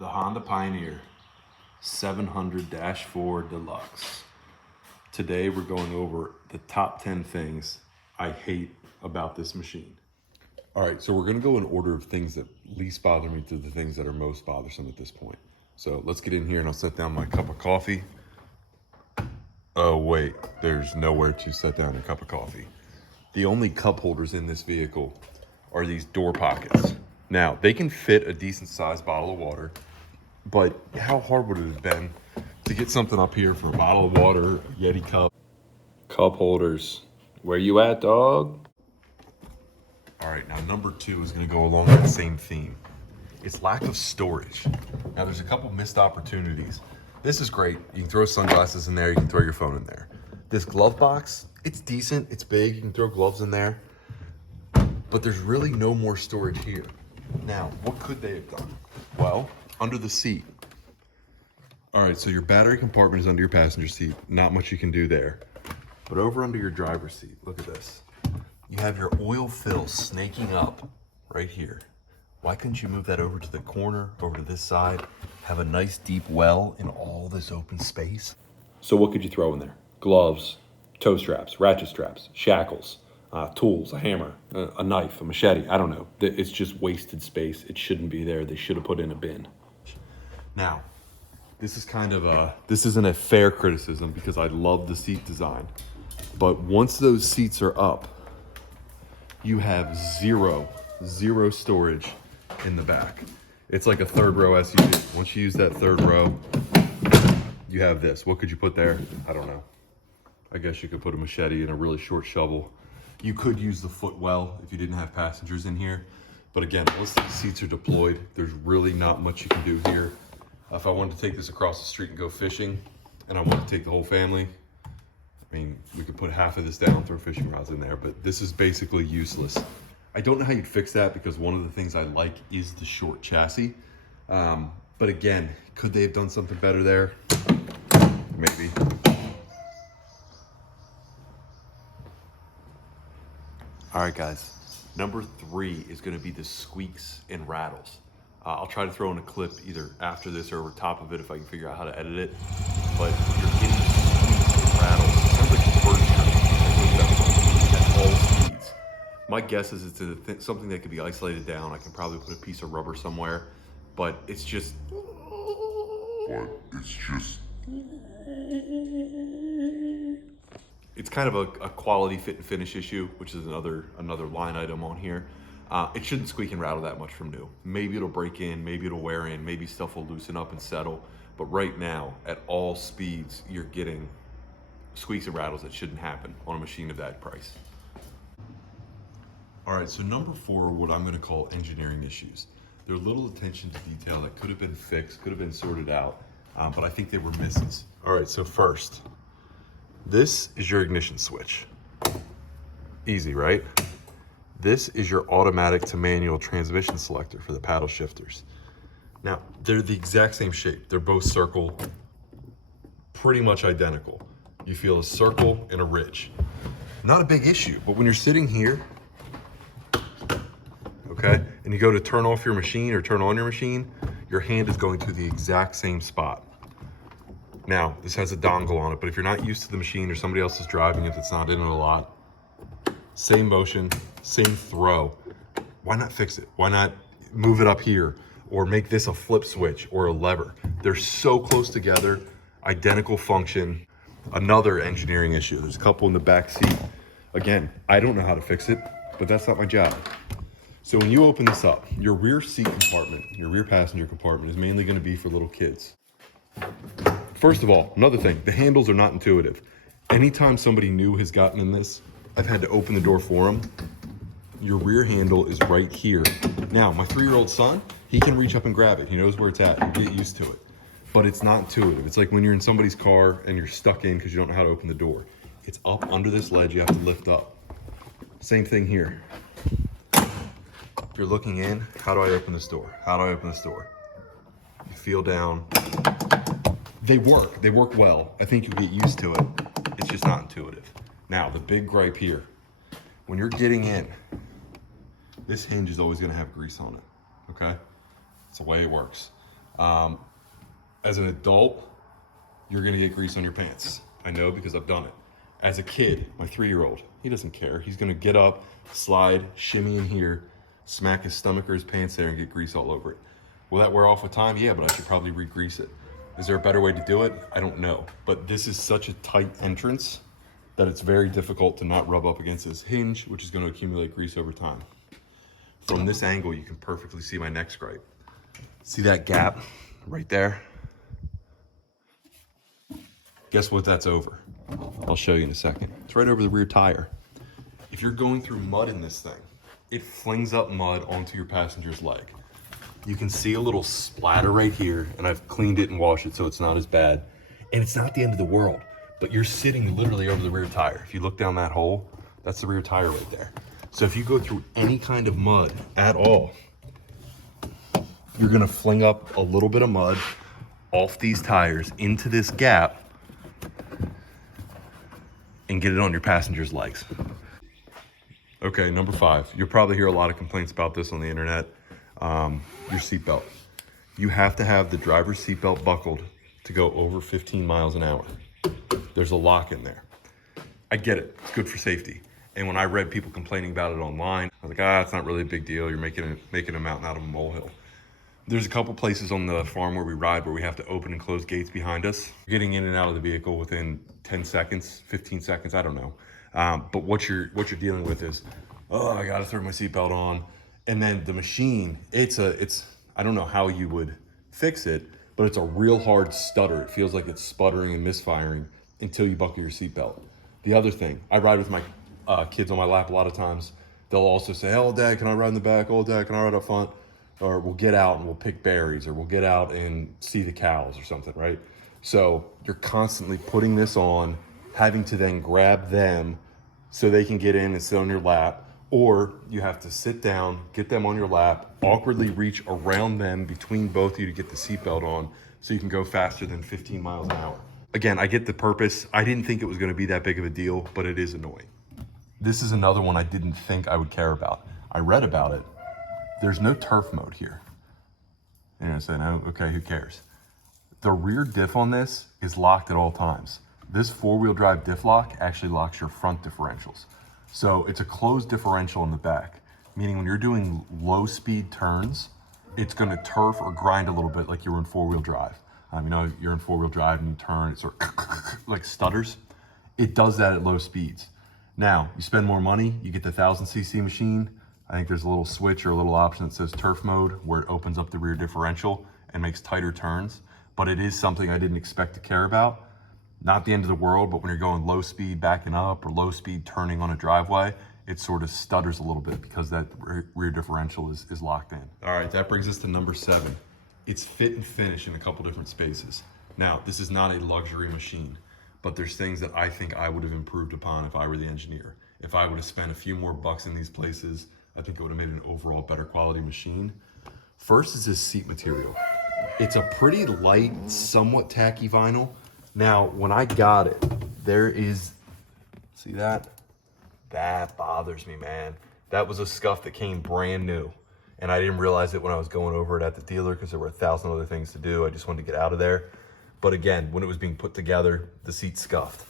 The Honda Pioneer 700-4 Deluxe. Today we're going over the top 10 things I hate about this machine. All right, so we're gonna go in order of things that least bother me to the things that are most bothersome at this point. So let's get in here and I'll set down my cup of coffee. Oh wait, there's nowhere to set down a cup of coffee. The only cup holders in this vehicle are these door pockets. Now, they can fit a decent sized bottle of water, but how hard would it have been to get something up here for a bottle of water, a Yeti cup? Cup holders. Where you at, dog? All right, now number 2 is gonna go along with the same theme. It's lack of storage. Now there's a couple missed opportunities. This is great. You can throw sunglasses in there, you can throw your phone in there. This glove box, it's decent, it's big, you can throw gloves in there, but there's really no more storage here. Now, what could they have done? Well, under the seat. All right, so your battery compartment is under your passenger seat. Not much you can do there. But over under your driver's seat, look at this. You have your oil fill snaking up right here. Why couldn't you move that over to the corner, over to this side, have a nice deep well in all this open space? So what could you throw in there? Gloves, toe straps, ratchet straps, shackles, tools, a hammer, a knife, a machete, I don't know. It's just wasted space. It shouldn't be there. They should have put in a bin. Now, this is kind of this isn't a fair criticism because I love the seat design. But once those seats are up, you have zero storage in the back. It's like a third row SUV. Once you use that third row, you have this. What could you put there? I don't know. I guess you could put a machete and a really short shovel. You could use the footwell if you didn't have passengers in here. But again, once the seats are deployed, there's really not much you can do here. If I wanted to take this across the street and go fishing, and I want to take the whole family, I mean, we could put half of this down, throw fishing rods in there, but this is basically useless. I don't know how you'd fix that because one of the things I like is the short chassis. But again, could they have done something better there? Maybe. All right, guys. Number 3 is going to be the Squeaks and Rattles. I'll try to throw in a clip either after this or over top of it if I can figure out how to edit it. But you're getting squeaks and rattles. It sounds like a bird chirping at all speeds. My guess is it's something that could be isolated down. I can probably put a piece of rubber somewhere, but it's just. It's kind of a quality fit and finish issue, which is another line item on here. It shouldn't squeak and rattle that much from new. Maybe it'll break in, maybe it'll wear in, maybe stuff will loosen up and settle. But right now, at all speeds, you're getting squeaks and rattles that shouldn't happen on a machine of that price. All right, so number 4 are what I'm gonna call engineering issues. They're little attention to detail that could have been fixed, could have been sorted out, but I think they were misses. All right, so first, this is your ignition switch. Easy, right? This is your automatic to manual transmission selector for the paddle shifters. Now, they're the exact same shape. They're both circle, pretty much identical. You feel a circle and a ridge. Not a big issue, but when you're sitting here, okay, and you go to turn off your machine or turn on your machine, your hand is going to the exact same spot. Now, this has a dongle on it, but if you're not used to the machine or somebody else is driving it that's not in it a lot, same motion, same throw. Why not fix it? Why not move it up here or make this a flip switch or a lever? They're so close together, identical function. Another engineering issue. There's a couple in the back seat. Again, I don't know how to fix it, but that's not my job. So when you open this up, your rear seat compartment, your rear passenger compartment is mainly going to be for little kids. First of all, another thing, the handles are not intuitive. Anytime somebody new has gotten in this, I've had to open the door for them. Your rear handle is right here. Now, my 3-year-old son, he can reach up and grab it. He knows where it's at. You get used to it. But it's not intuitive. It's like when you're in somebody's car and you're stuck in because you don't know how to open the door. It's up under this ledge, you have to lift up. Same thing here. If you're looking in, how do I open this door? How do I open this door? You feel down. They work well. I think you'll get used to it. It's just not intuitive. Now, the big gripe here, when you're getting in, this hinge is always gonna have grease on it, okay? It's the way it works. As an adult, you're gonna get grease on your pants. I know because I've done it. As a kid, my 3-year-old, he doesn't care. He's gonna get up, slide, shimmy in here, smack his stomach or his pants there and get grease all over it. Will that wear off with time? Yeah, but I should probably re-grease it. Is there a better way to do it? I don't know. But this is such a tight entrance that it's very difficult to not rub up against this hinge, which is gonna accumulate grease over time. From this angle, you can perfectly see my neck stripe. See that gap right there? Guess what that's over? I'll show you in a second. It's right over the rear tire. If you're going through mud in this thing, it flings up mud onto your passenger's leg. You can see a little splatter right here, and I've cleaned it and washed it so it's not as bad. And it's not the end of the world, but you're sitting literally over the rear tire. If you look down that hole, that's the rear tire right there. So if you go through any kind of mud at all, you're gonna fling up a little bit of mud off these tires into this gap and get it on your passenger's legs. Okay, number 5. You'll probably hear a lot of complaints about this on the internet. Your seatbelt. You have to have the driver's seatbelt buckled to go over 15 miles an hour. There's a lock in there. I get it, it's good for safety. And when I read people complaining about it online, I was like, it's not really a big deal. You're making a mountain out of a molehill. There's a couple places on the farm where we ride where we have to open and close gates behind us. Getting in and out of the vehicle within 10 seconds, 15 seconds, I don't know. But what you're dealing with is, I gotta throw my seatbelt on. And then the machine, I don't know how you would fix it, but it's a real hard stutter. It feels like it's sputtering and misfiring until you buckle your seatbelt. The other thing, I ride with my kids on my lap a lot of times. They'll also say, oh, Dad, can I ride in the back? Oh, Dad, can I ride up front? Or we'll get out and we'll pick berries, or we'll get out and see the cows or something, right? So you're constantly putting this on, having to then grab them so they can get in and sit on your lap, or you have to sit down, get them on your lap, awkwardly reach around them between both of you to get the seatbelt on so you can go faster than 15 miles an hour. Again, I get the purpose. I didn't think it was gonna be that big of a deal, but it is annoying. This is another one I didn't think I would care about. I read about it. There's no turf mode here. And I said, oh, okay, who cares? The rear diff on this is locked at all times. This 4-wheel drive diff lock actually locks your front differentials. So it's a closed differential in the back, meaning when you're doing low speed turns, it's gonna turf or grind a little bit like you're in 4-wheel drive. You're in 4-wheel drive and you turn, it sort of like stutters. It does that at low speeds. Now, you spend more money, you get the 1000cc machine. I think there's a little switch or a little option that says turf mode where it opens up the rear differential and makes tighter turns. But it is something I didn't expect to care about. Not the end of the world, but when you're going low speed backing up or low speed turning on a driveway, it sort of stutters a little bit because that rear differential is locked in. All right, that brings us to number 7. It's fit and finish in a couple different spaces. Now, this is not a luxury machine, but there's things that I think I would have improved upon if I were the engineer. If I would have spent a few more bucks in these places, I think it would have made an overall better quality machine. First is this seat material. It's a pretty light, somewhat tacky vinyl. Now, when I got it, there is, see that? That bothers me, man. That was a scuff that came brand new. And I didn't realize it when I was going over it at the dealer because there were 1,000 other things to do. I just wanted to get out of there. But again, when it was being put together, the seat scuffed.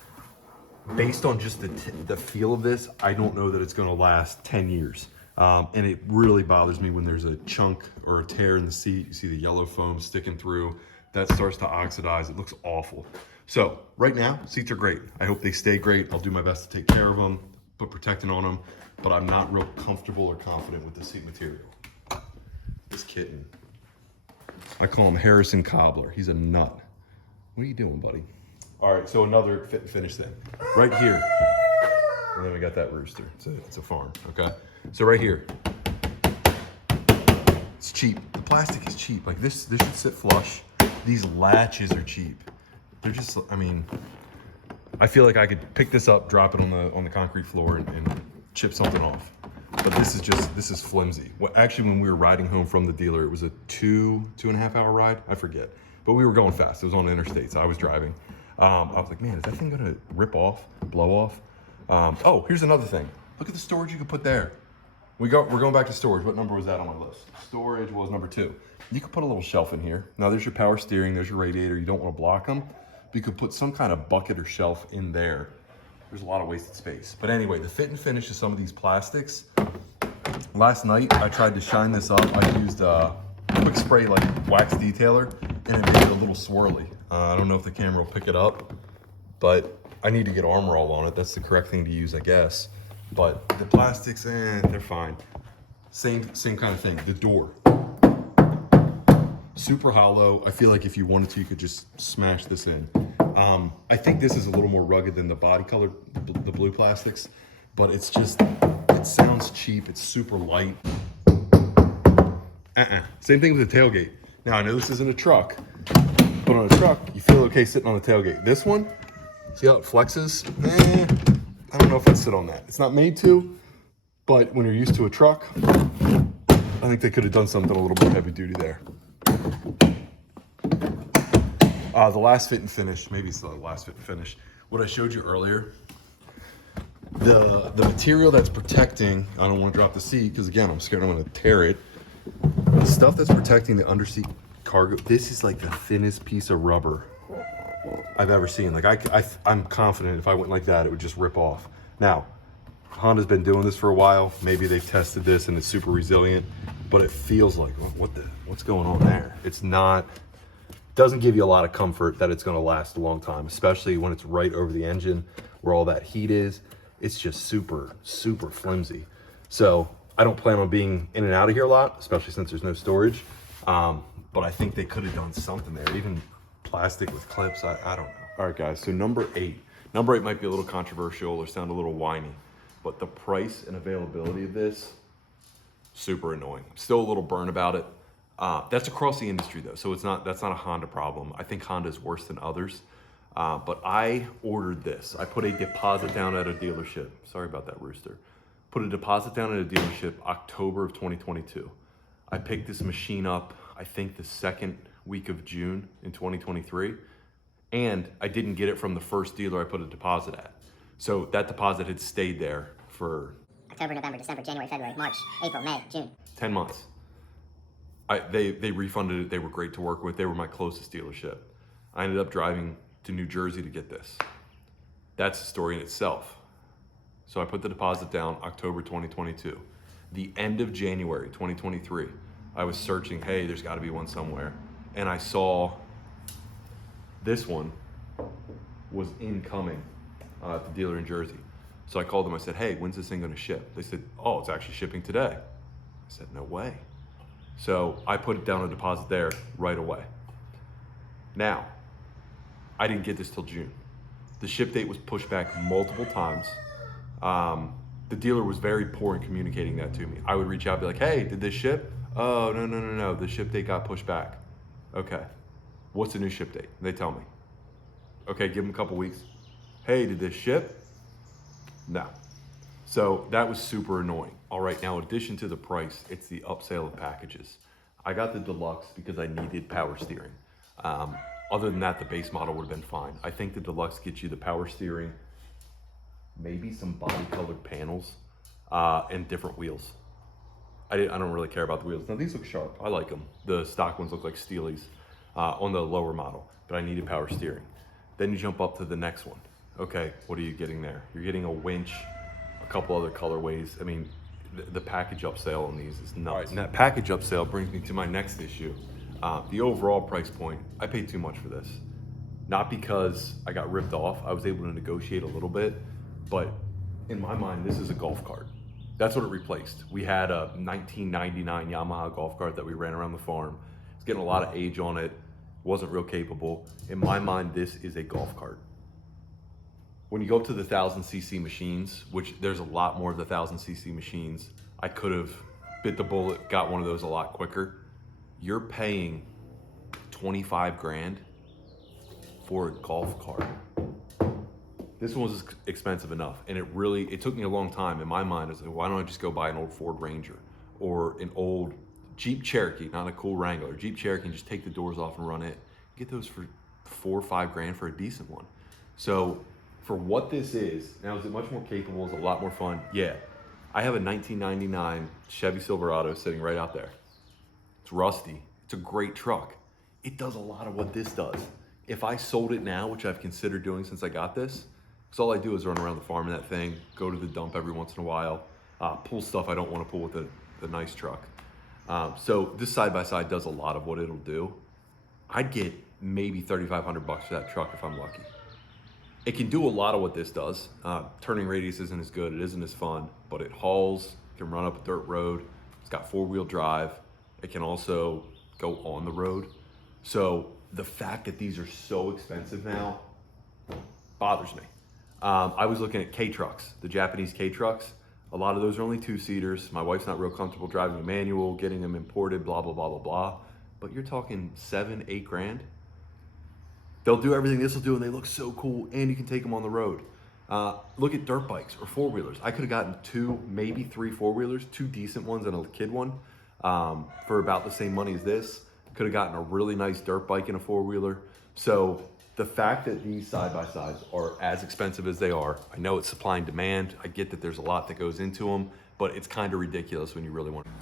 Based on just the feel of this, I don't know that it's gonna last 10 years. And it really bothers me when there's a chunk or a tear in the seat. You see the yellow foam sticking through. That starts to oxidize. It looks awful. So right now, seats are great. I hope they stay great. I'll do my best to take care of them, put protectant on them, but I'm not real comfortable or confident with the seat material. This kitten, I call him Harrison Cobbler. He's a nut. What are you doing, buddy? All right, so another fit and finish thing. Right here, and then we got that rooster. It's a farm, okay? So right here, it's cheap. The plastic is cheap. Like this should sit flush. These latches are cheap. They're just, I feel like I could pick this up, drop it on the concrete floor and chip something off. But this is flimsy. Well, actually, when we were riding home from the dealer, it was a 2.5 hour ride. I forget, but we were going fast. It was on the interstate, so I was driving. I was like, man, is that thing gonna rip off, blow off? Oh, here's another thing. Look at the storage you could put there. We're going back to storage. What number was that on my list? Storage was number 2. You could put a little shelf in here. Now there's your power steering, there's your radiator. You don't want to block them. But you could put some kind of bucket or shelf in there. There's a lot of wasted space. But anyway, the fit and finish of some of these plastics. Last night, I tried to shine this up. I used a quick spray like wax detailer, and it made it a little swirly. I don't know if the camera will pick it up, but I need to get Armor All on it. That's the correct thing to use, I guess. But the plastics, they're fine. Same kind of thing. The door, super hollow. I feel like if you wanted to, you could just smash this in. I think this is a little more rugged than the body color, the blue plastics, but it's just, it sounds cheap. It's super light. Same thing with the tailgate. Now I know this isn't a truck, but on a truck, you feel okay sitting on the tailgate. This one, see how it flexes? I don't know if I'd sit on that. It's not made to, but when you're used to a truck, I think they could have done something a little more heavy duty there. The last fit and finish, maybe it's the last fit and finish. What I showed you earlier, the material that's protecting, I don't want to drop the seat because again, I'm scared I'm going to tear it. The stuff that's protecting the underseat cargo, this is like the thinnest piece of rubber I've ever seen. Like I'm confident if I went like that, it would just rip off. Now, Honda's been doing this for a while. Maybe they've tested this and it's super resilient, but it feels like, what's going on there? It's not, doesn't give you a lot of comfort that it's gonna last a long time, especially when it's right over the engine where all that heat is. It's just super, super flimsy. So I don't plan on being in and out of here a lot, especially since there's no storage. But I think they could have done something there, even plastic with clips, I don't know. All right, guys, so number 8. Number 8 might be a little controversial or sound a little whiny, but the price and availability of this, super annoying. Still a little burn about it. That's across the industry though, so that's not a Honda problem. I think Honda is worse than others. But I ordered this. I put a deposit down at a dealership. Sorry about that, rooster. Put a deposit down at a dealership October of 2022. I picked this machine up, I think the second week of June in 2023. And I didn't get it from the first dealer I put a deposit at. So that deposit had stayed there for October, November, December, January, February, March, April, May, June. 10 months. They refunded it. They were great to work with. They were my closest dealership. I ended up driving to New Jersey to get this. That's a story in itself. So I put the deposit down October 2022. The end of January 2023, I was searching, hey, there's gotta be one somewhere. And I saw this one was incoming at the dealer in Jersey. So I called them, I said, hey, when's this thing gonna ship? They said, oh, it's actually shipping today. I said, no way. So I put it down a deposit there right away. Now, I didn't get this till June. The ship date was pushed back multiple times. The dealer was very poor in communicating that to me. I would reach out and be like, hey, did this ship? Oh, no. The ship date got pushed back. Okay, what's the new ship date? They tell me. Okay, give them a couple weeks. Hey, did this ship? No. So that was super annoying. All right, now in addition to the price, it's the upsale of packages. I got the Deluxe because I needed power steering. Other than that, the base model would have been fine. I think the Deluxe gets you the power steering, maybe some body colored panels, and different wheels. I don't really care about the wheels. Now these look sharp, I like them. The stock ones look like Steelies on the lower model, but I needed power steering. Then you jump up to the next one. Okay, what are you getting there? You're getting a winch, a couple other colorways. I mean, the package upsale on these is nuts. Right, and that package upsale brings me to my next issue. The overall price point, I paid too much for this. Not because I got ripped off, I was able to negotiate a little bit, but in my mind, this is a golf cart. That's what it replaced. We had a 1999 Yamaha golf cart that we ran around the farm. It's getting a lot of age on it, wasn't real capable. In my mind, this is a golf cart. When you go up to the 1000cc machines, which there's a lot more of the 1000cc machines, I could have bit the bullet, got one of those a lot quicker. You're paying 25 grand for a golf cart. This one was expensive enough, and it took me a long time. In my mind, I was like, why don't I just go buy an old Ford Ranger or an old Jeep Cherokee, not a cool Wrangler, Jeep Cherokee, and just take the doors off and run it. Get those for 4 or 5 grand for a decent one. So for what this is, now is it much more capable, is a lot more fun? Yeah. I have a 1999 Chevy Silverado sitting right out there. It's rusty. It's a great truck. It does a lot of what this does. If I sold it now, which I've considered doing since I got this, because all I do is run around the farm in that thing, go to the dump every once in a while, pull stuff I don't want to pull with the nice truck. So this side-by-side does a lot of what it'll do. I'd get maybe $3,500 for that truck if I'm lucky. It can do a lot of what this does. Turning radius isn't as good, it isn't as fun, but it hauls, can run up a dirt road. It's got 4-wheel drive. It can also go on the road. So the fact that these are so expensive now bothers me. I was looking at K-trucks, the Japanese K-trucks. A lot of those are only 2-seaters. My wife's not real comfortable driving a manual, getting them imported, blah, blah, blah, blah, blah. But you're talking 7-8 grand. They'll do everything this will do, and they look so cool, and you can take them on the road. Look at dirt bikes or 4-wheelers. I could have gotten 2, maybe 3 4-wheelers, 2 decent ones and a kid one for about the same money as this. Could have gotten a really nice dirt bike and a 4-wheeler. So the fact that these side-by-sides are as expensive as they are, I know it's supply and demand. I get that there's a lot that goes into them, but it's kind of ridiculous when you really want to.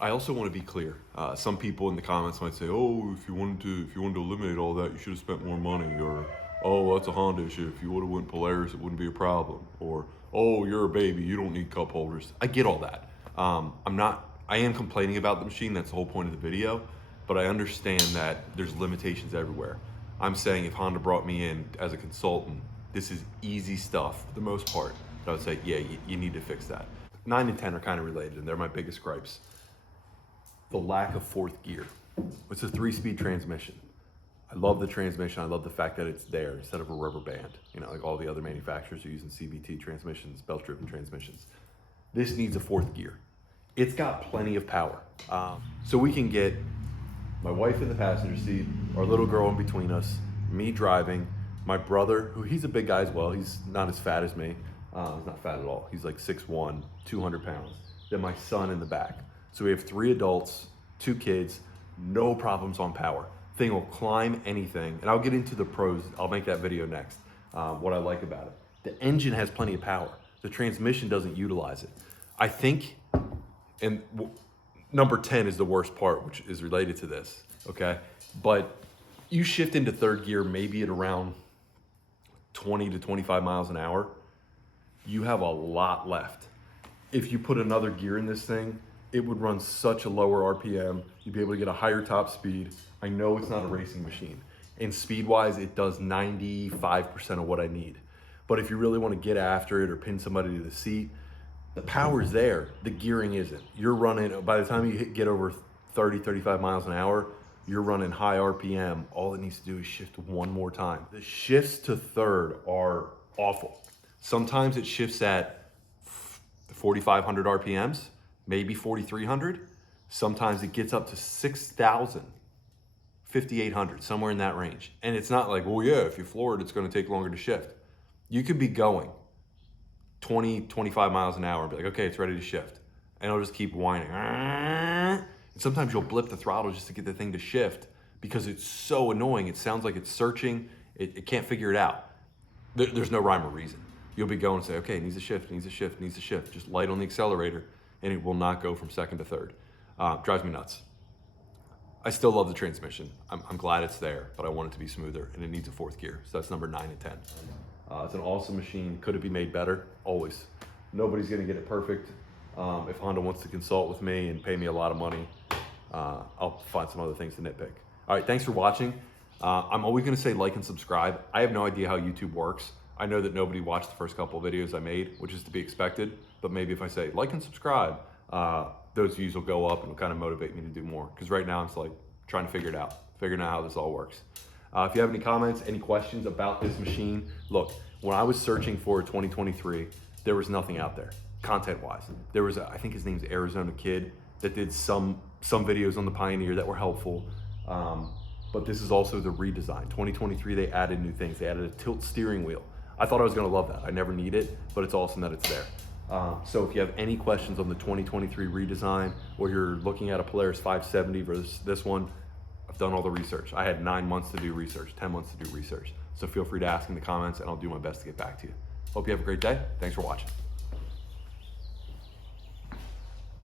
I also want to be clear. Some people in the comments might say, "Oh, if you wanted to eliminate all that, you should have spent more money," or "Oh, that's a Honda issue. If you would have went Polaris, it wouldn't be a problem," or "Oh, you're a baby, you don't need cup holders." I get all that. I am complaining about the machine. That's the whole point of the video. But I understand that there's limitations everywhere. I'm saying if Honda brought me in as a consultant, this is easy stuff for the most part. I would say, yeah, you need to fix that. 9 and 10 are kind of related, and they're my biggest gripes. The lack of 4th gear. It's a 3-speed transmission. I love the transmission. I love the fact that it's there instead of a rubber band. You know, like all the other manufacturers are using CVT transmissions, belt-driven transmissions. This needs a 4th gear. It's got plenty of power. So we can get my wife in the passenger seat, our little girl in between us, me driving, my brother, who he's a big guy as well. He's not as fat as me. He's not fat at all. He's like 6'1", 200 pounds. Then my son in the back. So we have 3 adults, 2 kids, no problems on power. Thing will climb anything. And I'll get into the pros. I'll make that video next, what I like about it. The engine has plenty of power. The transmission doesn't utilize it. I think, and number 10 is the worst part, which is related to this, okay? But you shift into 3rd gear maybe at around 20 to 25 miles an hour. You have a lot left. If you put another gear in this thing, it would run such a lower RPM. You'd be able to get a higher top speed. I know it's not a racing machine. And speed-wise, it does 95% of what I need. But if you really want to get after it or pin somebody to the seat, the power's there, the gearing isn't. You're running, by the time you get over 30, 35 miles an hour, you're running high RPM. All it needs to do is shift one more time. The shifts to 3rd are awful. Sometimes it shifts at 4,500 RPMs, maybe 4,300. Sometimes it gets up to 6,000, 5,800, somewhere in that range. And it's not like, well, yeah, if you floor it, it's going to take longer to shift. You could be going 20, 25 miles an hour and be like, okay, it's ready to shift. And it'll just keep whining. And sometimes you'll blip the throttle just to get the thing to shift because it's so annoying. It sounds like it's searching. It can't figure it out. There's no rhyme or reason. You'll be going and say, okay, it needs a shift, needs a shift, needs a shift. Just light on the accelerator and it will not go from 2nd to 3rd. Drives me nuts. I still love the transmission. I'm glad it's there, but I want it to be smoother and it needs a 4th gear. So that's number 9 and 10. It's an awesome machine. Could it be made better? Always. Nobody's gonna get it perfect. If Honda wants to consult with me and pay me a lot of money, I'll find some other things to nitpick. All right, thanks for watching. I'm always gonna say like and subscribe. I have no idea how YouTube works. I know that nobody watched the first couple of videos I made, which is to be expected, but maybe if I say like and subscribe, those views will go up and will kind of motivate me to do more. Because right now I'm just like trying to figuring out how this all works. If you have any comments, any questions about this machine, look, when I was searching for a 2023, there was nothing out there, content-wise. There was, I think his name's Arizona Kid, that did some videos on the Pioneer that were helpful. But this is also the redesign. 2023, they added new things. They added a tilt steering wheel. I thought I was gonna love that. I never need it, but it's awesome that it's there. So if you have any questions on the 2023 redesign, or you're looking at a Polaris 570 versus this one, I've done all the research. I had 9 months to do research, 10 months to do research. So feel free to ask in the comments and I'll do my best to get back to you. Hope you have a great day. Thanks for watching.